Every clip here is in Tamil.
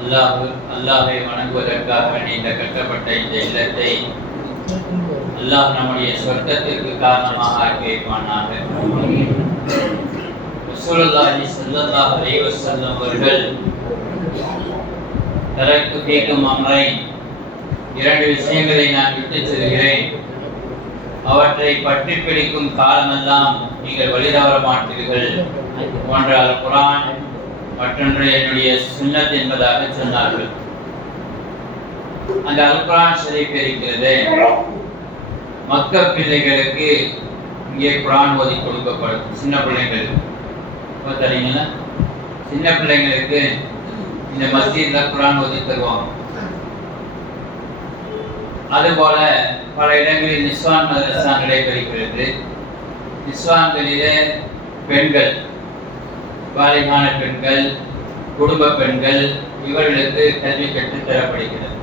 அல்லாஹை வணங்குவதற்காக இந்த கட்டப்பட்ட இந்த இல்லத்தை அல்லாஹ் நம்முடைய சொர்க்கத்திற்கு காரணமாக ஆக்கி வைப்பானாக. ரசூலுல்லாஹி ஸல்லல்லாஹு அலைஹி வஸல்லம் அவர்கள் தரக்கு கேட்கும் அம்ரை, இரண்டு விஷயங்களை நான் விட்டுச் செல்கிறேன், அவற்றை பற்றி பிடிக்கும் காலமெல்லாம் நீங்கள் வழிதவற மாட்டீர்கள். ஒன்று அல் குர்ஆன், மற்றொன்று என்னுடைய சுன்னத் என்பதாக சொன்னார்கள். அந்த அல் குர்ஆன் ஷரீஃப் இருக்கிறது, மக்க பிள்ளைகளுக்கு இங்கே குர்ஆன் ஓதி கொடுக்கப்படும். சின்ன பிள்ளைங்களுக்கு தெரியுங்களா, சின்ன பிள்ளைங்களுக்கு இந்த மஸ்ஜித்ல குர்ஆன் ஓதி தருவாங்க. அதுபோல பல இடங்களில் நிஸ்வான் மதரசா நடைபெறுகிறது. நிஸ்வான்களிலே பெண்கள், வாலிபான பெண்கள், குடும்ப பெண்கள், இவர்களுக்கு கல்வி கற்றுத் தரப்படுகிறது.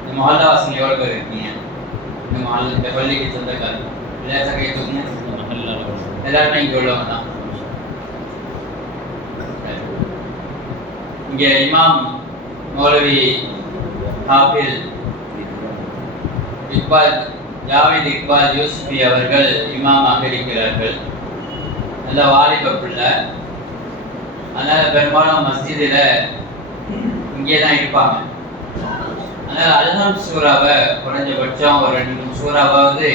இந்த மஹல்லாவாசிகள் எவ்வளவு பேர் இருக்கீங்க? இந்த பள்ளிக்கு சொந்தக்காரங்க எல்லாருமே இங்கே உள்ளவங்க தான். இங்கே இமாம் மௌலவி ஹாஃபில் இக்பால், ஜாவித் இக்பால் யூசுஃபி அவர்கள் இமாமாக இருக்கிறார்கள். நல்ல வாலிப பிள்ளை, அதனால் பெரும்பாலும் மஸ்ஜிதில் இங்கே தான் இருப்பாங்க. அதனால் அல்ஹம் சூறாவை குறைஞ்சபட்சம் ஒரு 2-3 சூறாவது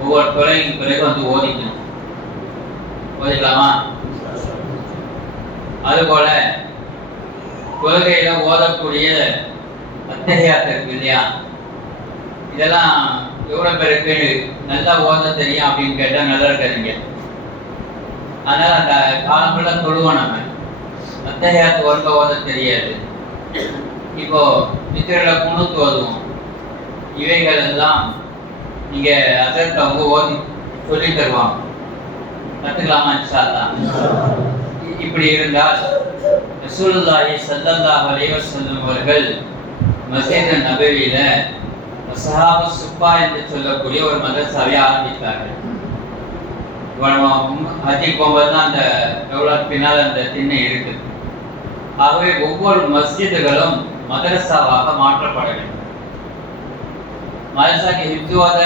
ஒவ்வொரு தொலைக்கு பிறகு வந்து ஓதிக்கணும். ஓதிக்கலாமா? அதுபோல தொழுகையில் ஓதக்கூடிய அத்தஹியாத் இருக்கு இல்லையா, இதெல்லாம் எவ்வளோ பேருக்கு நல்லா ஓத தெரியும் அப்படின்னு கேட்டால் நல்லா இருக்காதுங்க. அதனால் அந்த காலம்புள்ள தொழுவோம். நம்ம அத்தஹியாத் ஒருக்க ஓத தெரியாது. இப்போ மித்திரில் குனூத் ஓதுவோம். இவைகள் எல்லாம் நீங்கள் அதற்கு அவங்க ஓதி சொல்லி தருவாங்க. கற்றுக்கலாமா இன்ஷா அல்லாஹ்? இப்படி இருந்தால் ரசூலுல்லாஹி ஸல்லல்லாஹு அலைஹி வஸல்லம் அவர்கள் மஸ்ஜித் நபவியில சஹாபா சுப்பா என்று சொல்லக்கூடிய ஒரு மதரசாவை ஆரம்பித்தார்கள். ஹஜ்ஜி போகும்போது தான் அந்த எவ்வளவு பின்னால் அந்த திண்ணை இருக்குது. ஆகவே ஒவ்வொரு மஸ்ஜிதுகளும் மதரசாவாக மாற்றப்பட வேண்டும். மதரசாக்கு ஹிப்ஸ் ஓத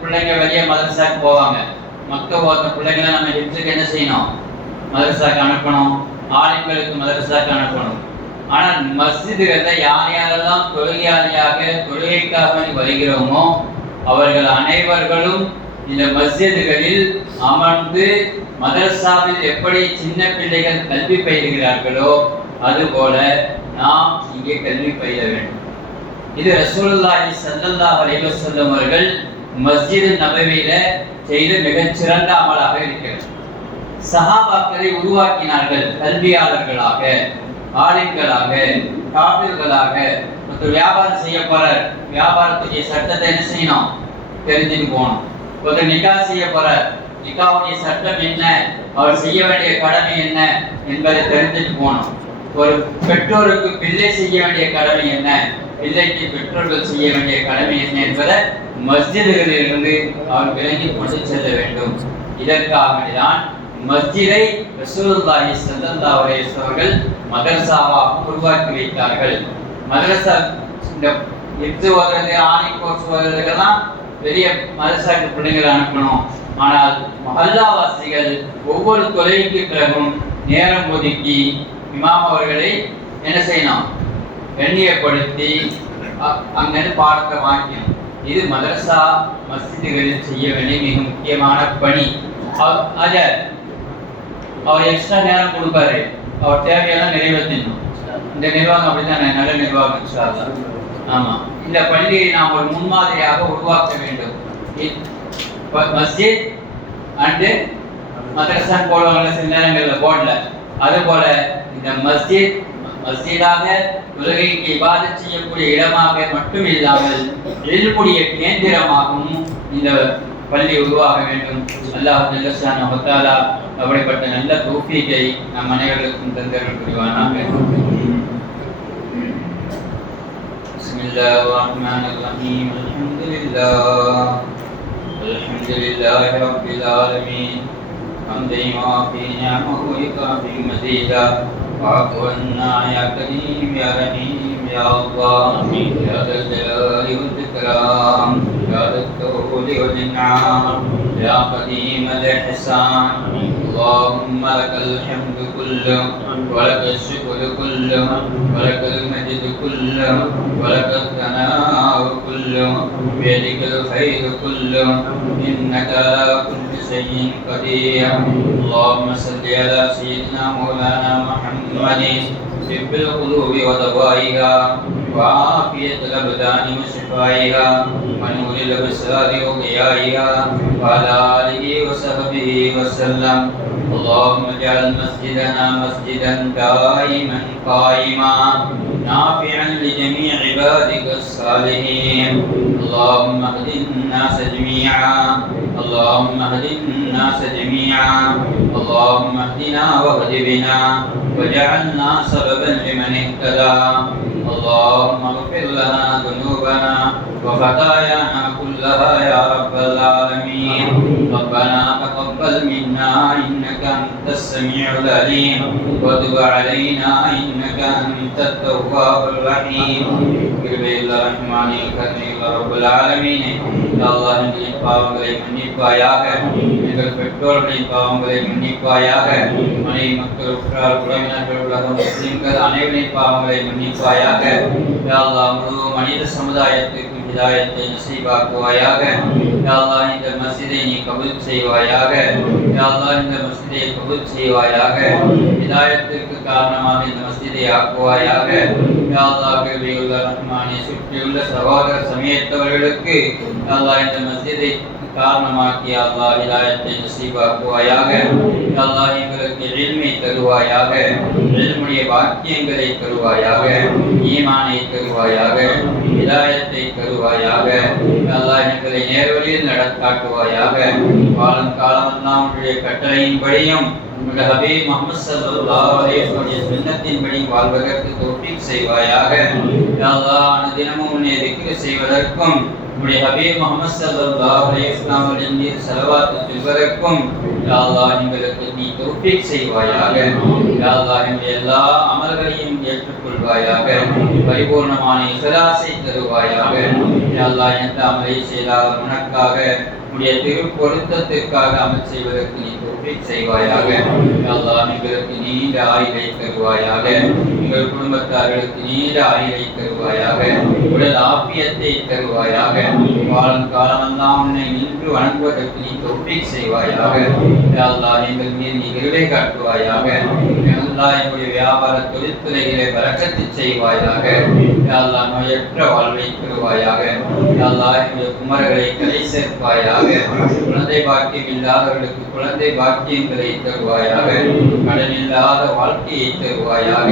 பிள்ளைங்க வெளியே மதரசாக்கு போவாங்க. மக்க ஓத பிள்ளைங்களை நம்ம ஹிப்ஸுக்கு என்ன செய்யணும்? மதரசாக்கு அனுப்பணும். ஆலிம்களுக்கு மதரசாக்கு அனுப்பணும். ஆனால் மஸ்ஜிதுகளில் யார் யாரெல்லாம் தொழுகையாளியாக தொழுகைக்காக வருகிறோமோ அவர்கள் அனைவர்களும் இந்த மஸ்ஜிதுகளில் அமர்ந்து மதரசாவில் எப்படி சின்ன பிள்ளைகள் கல்வி பயிலுகிறார்களோ அதுபோல நாம் இங்கே கல்வி பயில வேண்டும். இது ரசூலுல்லாஹி ஸல்லல்லாஹு அலைஹி வஸல்லம் அவர்கள் மஸ்ஜித் நபவியில செய்த மிகச்சிறந்த அமலாக இருக்கிறது. சஹாபாக்களை உருவாக்கினார்கள் கல்வியாளர்களாக, ஆலிம்களாக, காபிர்களாக. ஒரு வியாபாரம் செய்ய போறார், வியாபாரத்துடைய சட்டத்தை என்ன செய்யணும்? தெரிஞ்சுட்டு போகணும். ஒரு நிகா செய்ய போறார், நிகாவுடைய சட்டம் என்ன, அவர் செய்ய வேண்டிய கடமை என்ன என்பதை தெரிஞ்சுட்டு போகணும். ஒரு பெற்றோருக்கு பிள்ளை செய்ய வேண்டிய கடமை என்ன, பிள்ளைக்கு பெற்றோர்கள் செய்ய வேண்டிய கடமை என்ன என்பதை மஸ்ஜிதுகளிலிருந்து அவர் விளங்கி கொண்டு செல்ல வேண்டும். இதற்காகதான் மஸ்ஜிதை ரசூலுல்லாஹி ஸல்லல்லாஹு அலைஹி வஸல்லம் அவர்கள் மதரசாவாக உருவாக்கி வைத்தார்கள். மதரசா இந்த எட்டு ஓதுறது, ஆணி கோர்ஸ் ஓதுறதுக்கெல்லாம் பெரிய மதரசாக்கு பிள்ளைங்களை அனுப்பணும். ஆனால் மஹல்லாவாசிகள் ஒவ்வொரு தொலைக்கு பிறகும் நேரம் ஒதுக்கி இமாம் அவர்களை என்ன செய்யணும்? கண்ணியப்படுத்தி அங்கிருந்து பாடத்தை வாங்கிக்கணும். இது மதரசா மஸ்ஜிதுகளில் செய்ய வேண்டிய மிக முக்கியமான பணி. அவர் எக்ஸ்ட்ரா நேரம் கொடுப்பாரு, அவர் தேவையெல்லாம் நிறைவேற்றணும். இந்த நிர்வாகம் அப்படிதான், நல்ல நிர்வாகம் இன்ஷா அல்லாஹ். ஆமா, இந்த பள்ளியை நாம் ஒரு முன்மாதிரியாக உருவாக்க வேண்டும். மஸ்ஜித் அண்டு மதரசா போடுவாங்க சில நேரங்களில் போர்டில், அதுபோல இந்த மஸ்ஜித் மஸ்ஜிதாக உலகைக்கு இபாதத் செய்யக்கூடிய இடமாக மட்டும் இல்லாமல் இல்முடைய கேந்திரமாகவும் இந்த பள்ளி உருவாக வேண்டும். அல்லாஹ் ஜல்ல ஷானஹு வ தஆலா அப்படிப்பட்ட நல்ல தௌஃபீகை நம் அனைவருக்கும் தந்தருள் புரிவானாக. பிஸ்மில்லாஹிர் ரஹ்மானிர் ரஹீம். அல்ஹம்துலில்லாஹி ரப்பில் ஆலமீன். ஹம்தன் யுவாஃபி நிஅமஹு வ யுகாஃபி மஸீதா. واعف عنا يا كريم يا رحيم يا الله يا ذا الجلال والإكرام يا ذا الطول والإنعام يا قديم الإحسان اللهم لك الحمد كله ولك الشكر كله ولك المجد كله ولك الثناء كله بيدك الخير كله إنك على كل شيء قدير اللهم صل على سيدنا مولانا محمد طب القلوب ودوائها وعافية الأبدان وشفائها ونور الأبصار وضيائها وعلى آله وصحبه وسلم اللهم اجعل مسجدنا مسجدا دائما قائما نافعا لجميع عبادك الصالحين اللهم اهد الناس جميعا اللهم اهد الناس جميعا اللهم اهدنا واهد بنا وجعلنا سببا لمن اهتدى اللهم اغفر لنا ذنوبنا وخطايانا كلها يا رب العالمين ربنا تقبل منا انك انت السميع العليم وتب علينا انك انت التواب الرحيم கிருபையுள்ள ரஹ்மானே கருணையுள்ள ரப்பல் ஆலமீனே யா அல்லாஹ் எங்களின் பாவங்களை மன்னிப்பாயாக எங்கள் பெற்றோர்களின் பாவங்களை மன்னிப்பாயாக மனைவி மக்கள் உற்றார் உறவினர்கள் உலக முஸ்லிம்கள் அனைவரின் பாவங்களை மன்னிப்பாயாக யா அல்லாஹ் முழு மனித சமுதாயத்திற்கு ஹிதாயத்தை நசீபாக்குவாயாக யா அல்லாஹ் இந்த மஸ்ஜிதை நீ கபூல் செய்வாயாக யா அல்லாஹ் இந்த மஸ்ஜிதை கபூல் செய்வாயாக ஹிதாயத்திற்கு காரணமாக இந்த மஸ்ஜிதை ஆக்குவாயாக யா அல்லாஹ் கிருபையுள்ள ரஹ்மானே சுற்றியுள்ள சகோதர சமயத்தவர்களுக்கு யா அல்லாஹ் இந்த மஸ்ஜிதை காரணமாக்கி அல்லாஹ் ஹிதாயத்தை நசீபாக்குவாயாக யா அல்லாஹ் எங்களுக்கு இல்மை தருவாயாக இல்முடைய வாக்கியங்களை தருவாயாக ஈமானை தருவாயாக ஹிதாயத்தை தருவாயாக யா அல்லாஹ் எங்களை நேர்வழியில் நடத்தாக்குவாயாக வாழும் காலமெல்லாம் உன்னுடைய கட்டளையின்படியும் உன்னுடைய ஹபீப் முஹம்மது ஸல்லல்லாஹு அலைஹி வஸல்லம் சுன்னத்தின்படி வாழ்வதற்கு தௌஃபீக் செய்வாயாக யா அல்லாஹ் அனுதினமும் உன்னை திக்ர் செய்வதற்கும் உன்னுடைய ஹபீப் முஹம்மது ஸல்லல்லாஹு அலைஹி வஸல்லம் அவர்களின் மீது ஸலவாத் சொல்வதற்கும் யா அல்லாஹ் எங்களுக்கு நீ தௌஃபீக் செய்வாயாக யா அல்லாஹ் எங்களுடைய எல்லா அமல்களையும் ஏற்றுக்கொள்வாயாக பரிபூர்ணமான இஹ்லாஸை தருவாயாக யா அல்லாஹ் எந்த அமலை செய்தாலும் உனக்காக உன்னுடைய திருப்பொருத்தத்திற்காக அமல் செய்வதற்கு நீ தௌஃபீக் செய்வாயாக யா அல்லாஹ் எங்களுக்கு நீண்ட ஆயுளை தருவாயாக எங்கள் குடும்பத்தார்களுக்கு நீண்ட ஆயுளை தருவாயாக உடல் ஆபியத்தை தருவாயாக வாழும் காலமெல்லாம் உன்னை நின்று வணங்குவதற்கு நீ தௌஃபீக் செய்வாயாக யா அல்லாஹ் எங்கள் மீது நீ கிருபை காட்டுவாயாக யா அல்லாஹ் எங்களுடைய வியாபார தொழில்துறைகளை பரக்கத்து செய்வாயாக யா அல்லாஹ் நோயற்ற வாழ்வை தருவாயாக யா அல்லாஹ் எங்களுடைய குமரர்களை கரை சேர்ப்பாயாக குழந்தை பாக்கியம் இல்லாதவர்களுக்கு குழந்தை பாக்கியங்களை தருவாயாக கடன் இல்லாத வாழ்க்கையை தருவாயாக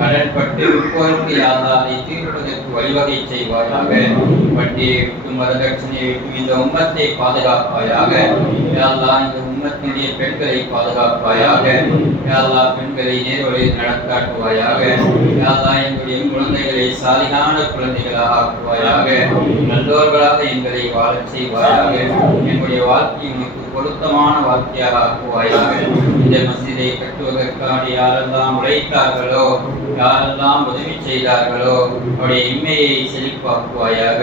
கடன் பட்டு விற்போருக்கு யா அல்லாஹ் அதை தீர்ப்பதற்கு வழிவகை செய்வாயாக வட்டியை விட்டு வரதட்சணையை விட்டு இந்த உம்மத்தை பாதுகாப்பாயாக யா அல்லாஹ் இந்த உம்மத்தினுடைய பெண்களை பாதுகாப்பாயாக யா அல்லாஹ் பெண்களை நேர்வழியில் நடத்தாட்டுவாயாக யா அல்லாஹ் எங்களுடைய குழந்தைகளை சாலிகான குழந்தைகளாக ஆக்குவாயாக நல்லோர்களாக எங்களை வாழச் செய்வாயாக எங்களுடைய வாழ்க்கை உனக்கு பொருத்தமான வாழ்க்கையாக ஆக்குவாயாக இந்த மஸ்ஜிதை கட்டுவதற்காக யாரெல்லாம் உழைத்தார்களோ யாரெல்லாம் உதவி செய்தார்களோ அவருடைய இம்மையை செழிப்பாக்குவாயாக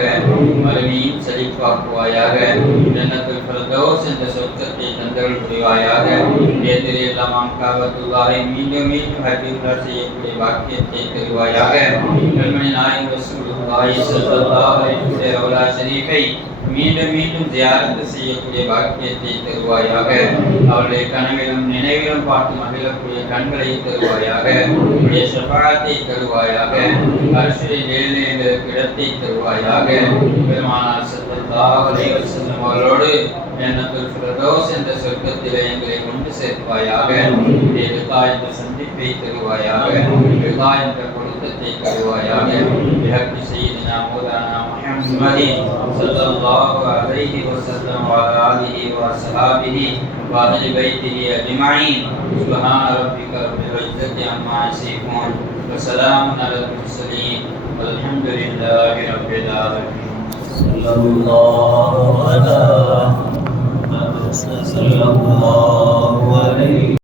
மறுமையும் செழிப்பாக்குவாயாக ஜன்னத்துல் ஃபிர்தௌஸ் என்ற சொர்க்கத்தை தந்தருள் புரிவாயாக எல்லாம் காபத்துல்லாஹை மீண்டும் மீண்டும் ஹஜ்ஜும்ரா செய்யக்கூடிய வாக்கியத்தை தருவாயாக கல்மணி நாயகம் ரசூலுல்லாஹி ஸல்லல்லாஹு அலைஹி வஸல்லம் ரவுலா ஷரீஃபை மீண்டும் மீண்டும் தியானத்து செய்யக்கூடிய பாக்கியத்தை தருவாயாக அவருடைய கனவிலும் நினைவிலும் பார்த்து மகிழக்கூடிய கண்களை தருவாயாக உடைய ஷஃபாஅத்தை தருவாயாக அர்ஷிலே நிலைநிறுத்த இடத்தை தருவாயாக பெருமானார் ஸல்லல்லாஹு அலைஹி வஸல்லம் அவர்களோடு ஜன்னத்துல் ஃபிர்தௌஸ் என்ற சொர்க்கத்திலே எங்களை கொண்டு சேர்ப்பாயாக எல்லா என்ற சந்திப்பை தருவாயாக எல்லா என்ற பொருத்தத்தை தருவாயாக பிஹக்கி சய்யிதினா மௌலானா முஹம்மதி ஸல்லல்லாஹு அலைஹி வஸல்லம் வ ஆலிஹி வ ஸஹாபிஹி வ அஹ்லி பைத்திஹி அஜ்மஈன் சுப்ஹான ரப்பிக ரப்பில் இஸ்ஸத்தி அம்மா யசிஃபூன் வ ஸலாமுன் அலல் முர்ஸலீன் வல்ஹம்துலில்லாஹி ரப்பில் ஆலமீன் ஸல்லல்லாஹு அலைஹி